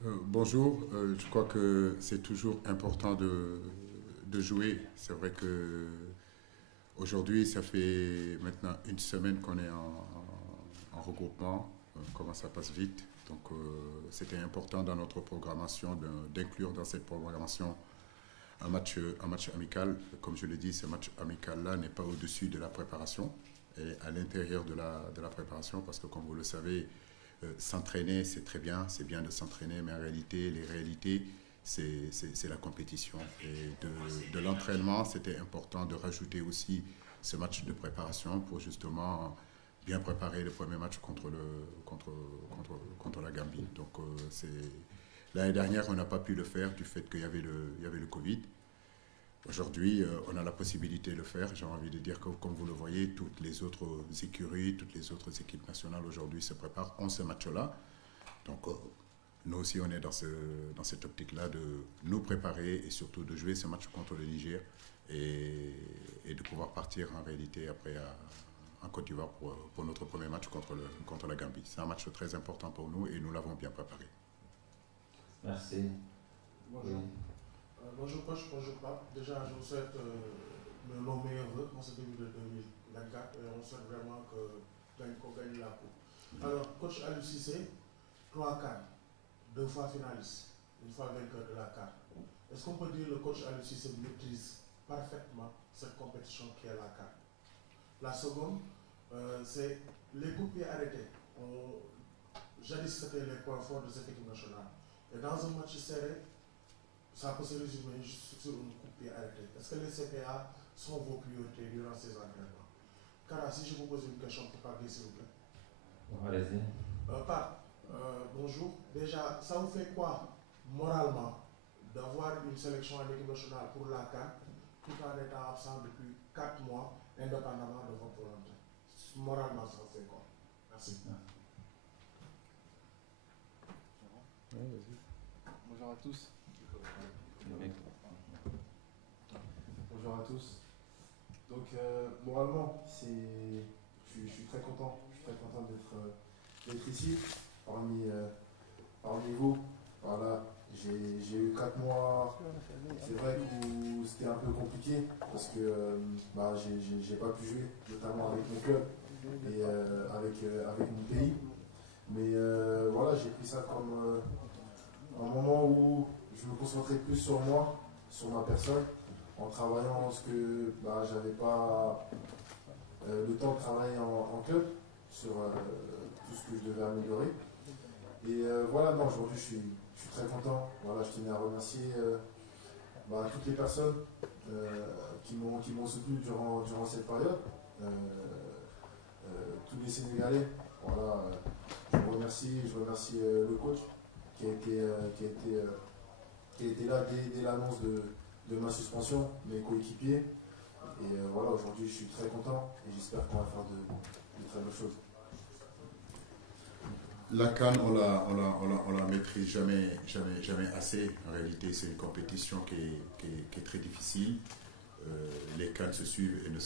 Bonjour, je crois que c'est toujours important de jouer. C'est vrai que aujourd'hui, ça fait maintenant une semaine qu'on est en regroupement. Comment ça passe vite. Donc, c'était important dans notre programmation d'inclure dans cette programmation un match amical. Comme je l'ai dit, ce match amical-là n'est pas au-dessus de la préparation et à l'intérieur de la préparation parce que, comme vous le savez, s'entraîner, c'est bien de s'entraîner, mais en réalité, les réalités, c'est la compétition. Et de l'entraînement, c'était important de rajouter aussi ce match de préparation pour justement bien préparer le premier match contre la Gambie. Donc, l'année dernière, on n'a pas pu le faire du fait qu'il y avait le Covid. Aujourd'hui, on a la possibilité de le faire. J'ai envie de dire que, comme vous le voyez, toutes les autres écuries, toutes les autres équipes nationales aujourd'hui se préparent en ce match-là. Donc, nous aussi, on est dans cette optique-là de nous préparer et surtout de jouer ce match contre le Niger et de pouvoir partir en réalité après en Côte d'Ivoire pour notre premier match contre la Gambie. C'est un match très important pour nous et nous l'avons bien préparé. Merci. Bonjour. Bonjour coach, bonjour Pape. Déjà, je vous souhaite nos meilleurs vœux en ce début de 2024 et on souhaite vraiment qu'on gagne la coupe. Alors, coach Aliou Cissé, 3 CAN, 2 fois finaliste, une fois vainqueur de la CAN. Est-ce qu'on peut dire que le coach Aliou Cissé maîtrise parfaitement cette compétition qui est la CAN? La seconde, c'est les coups pieds arrêtés. Jadis, c'était les points forts de cette équipe nationale. Et dans un match serré, ça peut se résumer juste sur une coupe pied arrêtée. Est-ce que les CPA sont vos priorités durant ces entraînements? Cara, si je vous pose une question pour parler, s'il vous plaît. Allez-y. Pape, bonjour. Déjà, ça vous fait quoi moralement d'avoir une sélection en équipe nationale pour la CAN tout en étant absent depuis 4 mois, indépendamment de votre volonté? Moralement, ça vous fait quoi? Merci. Bonjour à tous. Bonjour à tous. Donc, moralement, je suis très content. Je suis très content d'être ici, parmi vous. Voilà, j'ai eu 4 mois. C'est vrai que c'était un peu compliqué parce que j'ai pas pu jouer, notamment avec mon club et avec mon pays. Mais voilà, j'ai pris ça comme un moment où je me concentrais plus sur moi, sur ma personne, en travaillant ce que j'avais pas le temps de travailler en club, sur tout ce que je devais améliorer. Et voilà, non, aujourd'hui je suis très content. Voilà, je tenais à remercier toutes les personnes qui m'ont soutenu durant cette période. Tous les Sénégalais, voilà, je remercie le coach qui a été là dès l'annonce de ma suspension, mes coéquipiers. Et voilà, aujourd'hui je suis très content et j'espère qu'on va faire de très belles choses. La CAN, on la maîtrise jamais assez. En réalité, c'est une compétition qui est très difficile. Les CAN se suivent et ne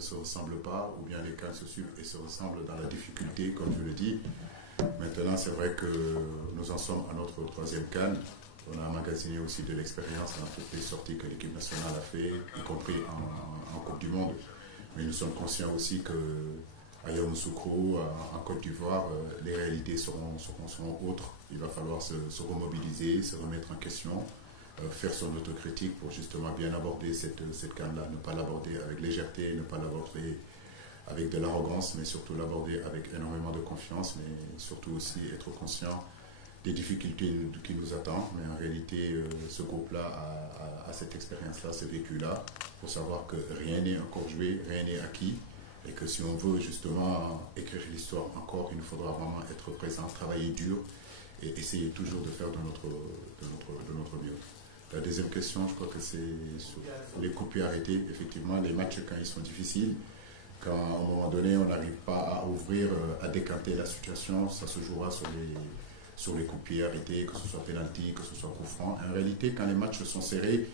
se ressemblent pas, ou bien les CAN se suivent et se ressemblent dans la difficulté, comme je le dis. Maintenant, c'est vrai que nous en sommes à notre troisième CAN. On a emmagasiné aussi de l'expérience dans toutes les sorties que l'équipe nationale a fait, y compris en Coupe du Monde. Mais nous sommes conscients aussi que à Yamoussoukro, en Côte d'Ivoire, les réalités seront autres. Il va falloir se remobiliser, se remettre en question, faire son autocritique pour justement bien aborder cette CAN-là, ne pas l'aborder avec légèreté, ne pas l'aborder avec de l'arrogance, mais surtout l'aborder avec énormément de confiance, mais surtout aussi être conscient des difficultés qui nous attendent. Mais en réalité, ce groupe-là a cette expérience-là, ce vécu-là, pour savoir que rien n'est encore joué, rien n'est acquis, et que si on veut justement écrire l'histoire encore, il nous faudra vraiment être présent, travailler dur, et essayer toujours de faire de notre mieux. La deuxième question, je crois que c'est sur les coups pieds arrêtés. Effectivement, les matchs, quand ils sont difficiles, quand à un moment donné, on n'arrive pas à ouvrir, à décanter la situation, ça se jouera sur les coups de pied arrêtés, que ce soit pénalty, que ce soit coup franc. En réalité, quand les matchs sont serrés,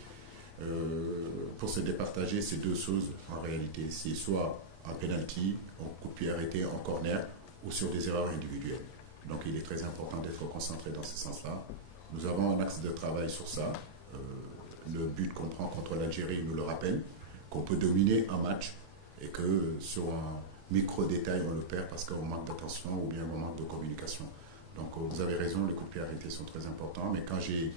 pour se départager, c'est deux choses en réalité. C'est soit en pénalty, en coup de pied arrêté, en corner, ou sur des erreurs individuelles. Donc il est très important d'être concentré dans ce sens-là. Nous avons un axe de travail sur ça. Le but qu'on prend contre l'Algérie nous le rappelle, qu'on peut dominer un match et que sur un micro-détail, on le perd parce qu'on manque d'attention ou bien on manque de communication. Donc vous avez raison, les coups de pied arrêtés sont très importants, mais quand j'ai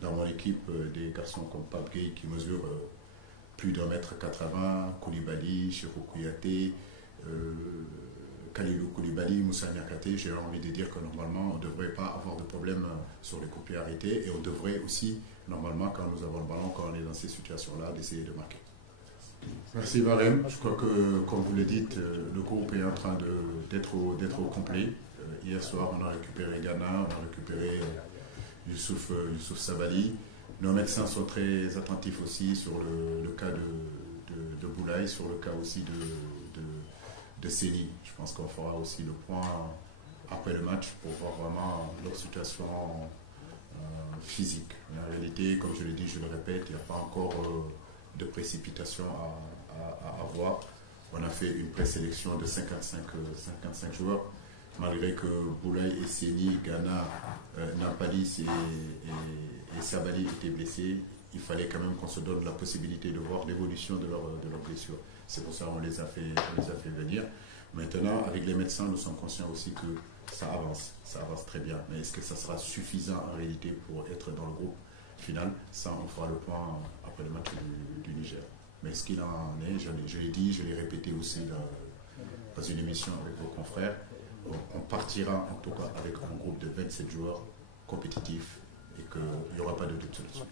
dans mon équipe des garçons comme Pape Gueye qui mesurent plus d'1m80, Koulibaly, Cheikhou Kouyaté, Kalilou Koulibaly, Moussa Niakhaté, j'ai envie de dire que normalement on ne devrait pas avoir de problème sur les coups de pied arrêtés et on devrait aussi, normalement quand nous avons le ballon, quand on est dans ces situations-là, d'essayer de marquer. Merci Barem. Je crois que, comme vous le dites, le groupe est en train d'être au complet. Hier soir, on a récupéré Ghana, on a récupéré Youssouf Sabaly. Nos médecins sont très attentifs aussi sur le cas de Boulaye, sur le cas aussi de Séni. Je pense qu'on fera aussi le point après le match pour voir vraiment leur situation physique. Mais en réalité, comme je l'ai dit, je le répète, il n'y a pas encore de précipitation à avoir. On a fait une présélection de 55 joueurs, malgré que Boulaye et Séni, Ghana, Nampalis et Sabaly étaient blessés. Il fallait quand même qu'on se donne la possibilité de voir l'évolution de leur blessure. C'est pour ça qu'on les a fait venir. Maintenant, avec les médecins, nous sommes conscients aussi que ça avance très bien. Mais est-ce que ça sera suffisant en réalité pour être dans le groupe final? Ça, on fera le point après le match du Niger. Mais ce qu'il en est, je l'ai dit, je l'ai répété aussi dans une émission avec vos confrères, on partira en tout cas avec un groupe de 27 joueurs compétitifs et qu'il n'y aura pas de doute là-dessus.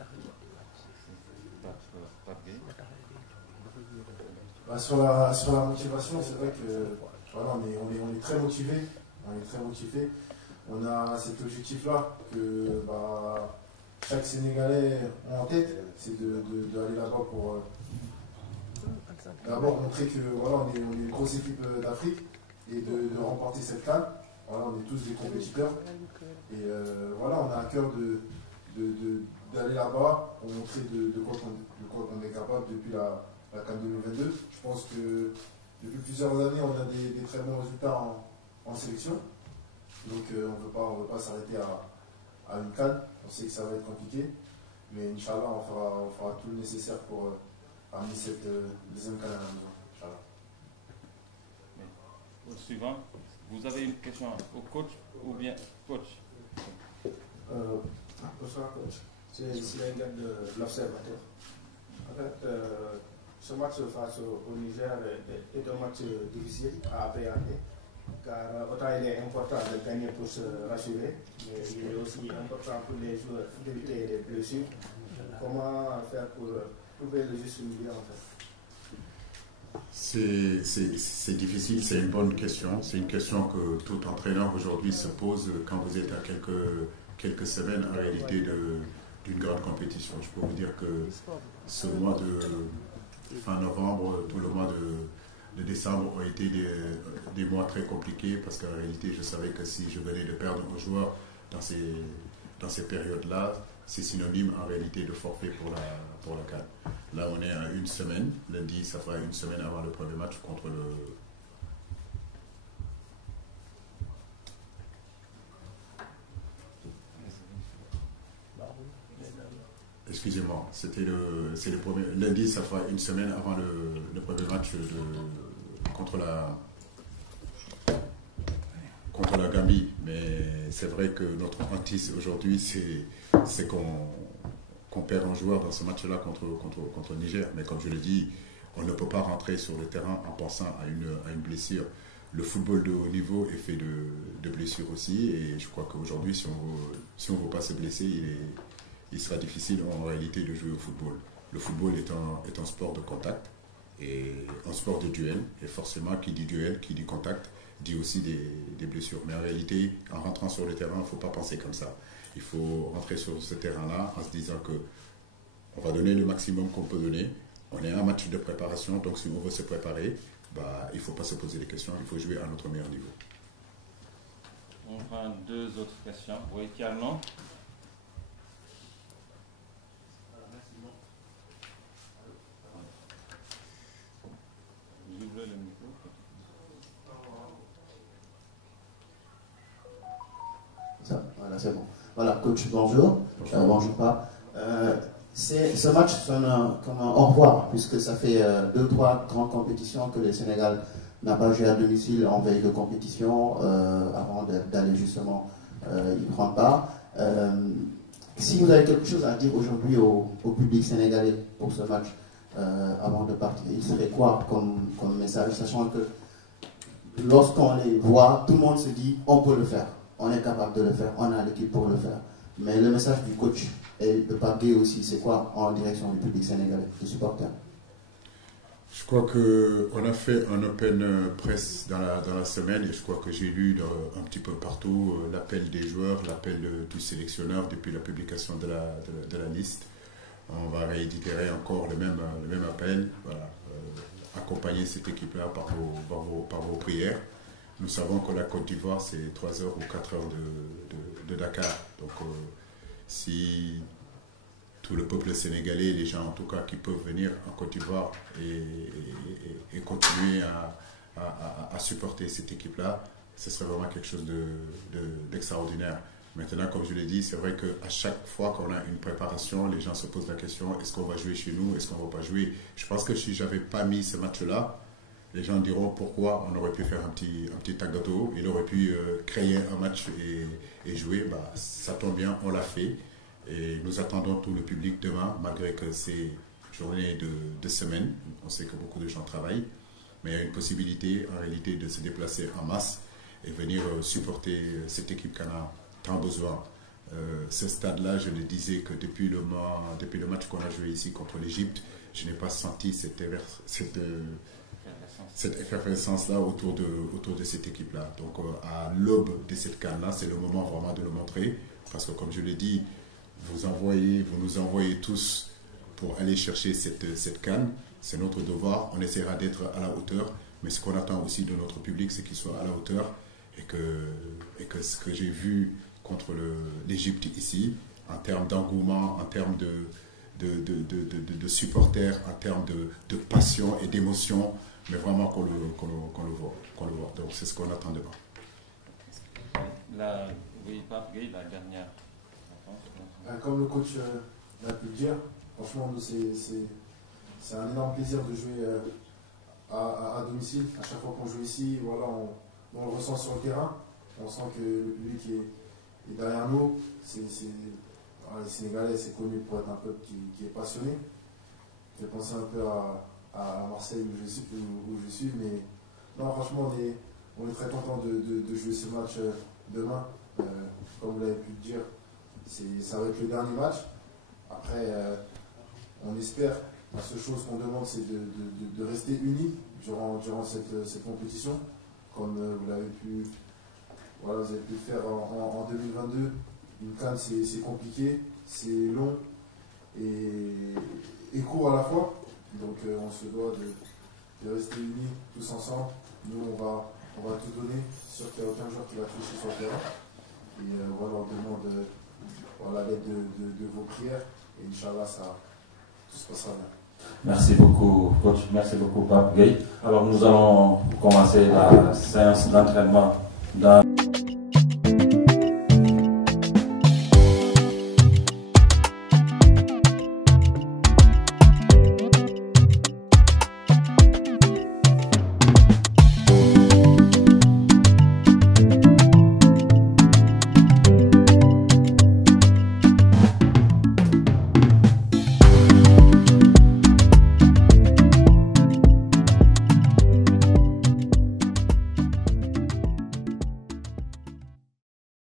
Sur la motivation, c'est vrai que voilà, on est très motivés. On a cet objectif-là que chaque Sénégalais a en tête, c'est d'aller là-bas pour d'abord montrer que voilà, on est une grosse équipe d'Afrique et de remporter cette CAN. Voilà, on est tous des compétiteurs. Et voilà, on a à cœur d'aller là-bas pour montrer de quoi on est capable depuis la CAN 2022. Je pense que depuis plusieurs années, on a des très bons résultats en sélection. Donc on ne veut pas s'arrêter à une CAN. On sait que ça va être compliqué. Mais Inch'Allah, on fera tout le nécessaire pour amener cette deuxième CAN à la maison. Inch'Allah. Au suivant, vous avez une question au coach ou bien coach? Bonsoir coach. C'est Sylvain de l'Observateur. En fait, ce match face au Niger est un match difficile à appréhender, car autant il est important de gagner pour se rassurer, mais il est aussi important pour les joueurs d'éviter les blessures. Comment faire pour trouver le juste milieu en fait? C'est difficile, c'est une bonne question. C'est une question que tout entraîneur aujourd'hui se pose quand vous êtes à quelques semaines en réalité d'une grande compétition. Je peux vous dire que ce mois de fin novembre, tout le mois de décembre ont été des mois très compliqués parce qu'en réalité, je savais que si je venais de perdre un joueur dans ces périodes-là, c'est synonyme en réalité de forfait pour la CAN. Là, on est à une semaine. Lundi, ça fera une semaine avant le premier match contre le... Excusez-moi, c'est le premier... Lundi, ça fera une semaine avant le premier match contre la Gambie. Mais c'est vrai que notre hantise aujourd'hui, c'est qu'on perd un joueur dans ce match-là contre le Niger. Mais comme je le dis, on ne peut pas rentrer sur le terrain en pensant à une blessure. Le football de haut niveau est fait de blessures aussi. Et je crois qu'aujourd'hui, si on ne veut pas se blesser, il sera difficile en réalité de jouer au football. Le football est un sport de contact et un sport de duel. Et forcément, qui dit duel, qui dit contact, dit aussi des blessures. Mais en réalité, en rentrant sur le terrain, il ne faut pas penser comme ça. Il faut rentrer sur ce terrain-là en se disant qu'on va donner le maximum qu'on peut donner. On est à un match de préparation, donc si on veut se préparer, il ne faut pas se poser des questions, il faut jouer à notre meilleur niveau. On prend deux autres questions. Oui, Carnon. J'ouvre le micro. Ça, voilà, c'est bon. Voilà, coach, bonjour. Bonjour, pas. Ce match sonne comme un au revoir, puisque ça fait 2-3 grandes compétitions que le Sénégal n'a pas joué à domicile en veille de compétition, avant d'aller justement y prendre part. Si vous avez quelque chose à dire aujourd'hui au public sénégalais pour ce match, avant de partir, il serait quoi comme message, sachant que lorsqu'on les voit, tout le monde se dit on peut le faire, on est capable de le faire, on a l'équipe pour le faire. Mais le message du coach et de Pape Gueye aussi, c'est quoi en direction du public sénégalais, des supporters? Je crois qu'on a fait un open press dans la semaine et je crois que j'ai lu un petit peu partout l'appel des joueurs, l'appel du sélectionneur depuis la publication de la liste. On va réitérer encore le même appel, voilà, accompagner cette équipe-là par vos prières. Nous savons que la Côte d'Ivoire, c'est 3 heures ou 4 heures de Dakar. Donc, si tout le peuple sénégalais, les gens en tout cas qui peuvent venir en Côte d'Ivoire et continuer à supporter cette équipe-là, ce serait vraiment quelque chose d'extraordinaire. Maintenant, comme je l'ai dit, c'est vrai qu'à chaque fois qu'on a une préparation, les gens se posent la question, est-ce qu'on va jouer chez nous, est-ce qu'on ne va pas jouer? Je pense que si je n'avais pas mis ce match-là, les gens diront pourquoi on aurait pu faire un petit tagato, il aurait pu créer un match et jouer. Bah, ça tombe bien, on l'a fait. Et nous attendons tout le public demain, malgré que c'est journée de semaine. On sait que beaucoup de gens travaillent, mais il y a une possibilité en réalité de se déplacer en masse et venir supporter cette équipe qu'on a tant besoin. Ce stade-là, je le disais que depuis le match qu'on a joué ici contre l'Égypte, je n'ai pas senti cette effervescence-là autour de cette équipe-là. Donc à l'aube de cette CAN-là, c'est le moment vraiment de le montrer, parce que comme je l'ai dit, vous nous envoyez tous pour aller chercher cette CAN. C'est notre devoir, on essaiera d'être à la hauteur, mais ce qu'on attend aussi de notre public, c'est qu'il soit à la hauteur et que ce que j'ai vu contre l'Égypte ici, en termes d'engouement, en termes de supporters, en termes de passion et d'émotion, mais vraiment qu'on le voit. Donc c'est ce qu'on attend demain. Oui, Pape Gueye, la dernière. Comme le coach l'a pu le dire, franchement, nous, c'est un énorme plaisir de jouer à domicile. À chaque fois qu'on joue ici, voilà, on le ressent sur le terrain. On sent que le public est derrière nous. Les Sénégalais, c'est connu pour être un peuple qui est passionné. J'ai pensé un peu à Marseille où je suis, mais non, franchement, on est très content de jouer ce match demain. Comme vous l'avez pu le dire, ça va être le dernier match. Après, on espère, la seule chose qu'on demande, c'est de rester unis durant cette compétition, comme vous l'avez pu, voilà, vous avez pu le faire en 2022. Une CAN, c'est compliqué, c'est long et court à la fois. Donc on se doit de rester unis tous ensemble. Nous, on va tout donner. C'est sûr qu'il n'y a aucun joueur qui va tricher sur le terrain. Et voilà, on demande l'aide de vos prières. Et Inch'Allah, tout se passera bien. Merci beaucoup, coach. Merci beaucoup, Pape Gueye. Alors, nous allons commencer la séance d'entraînement dans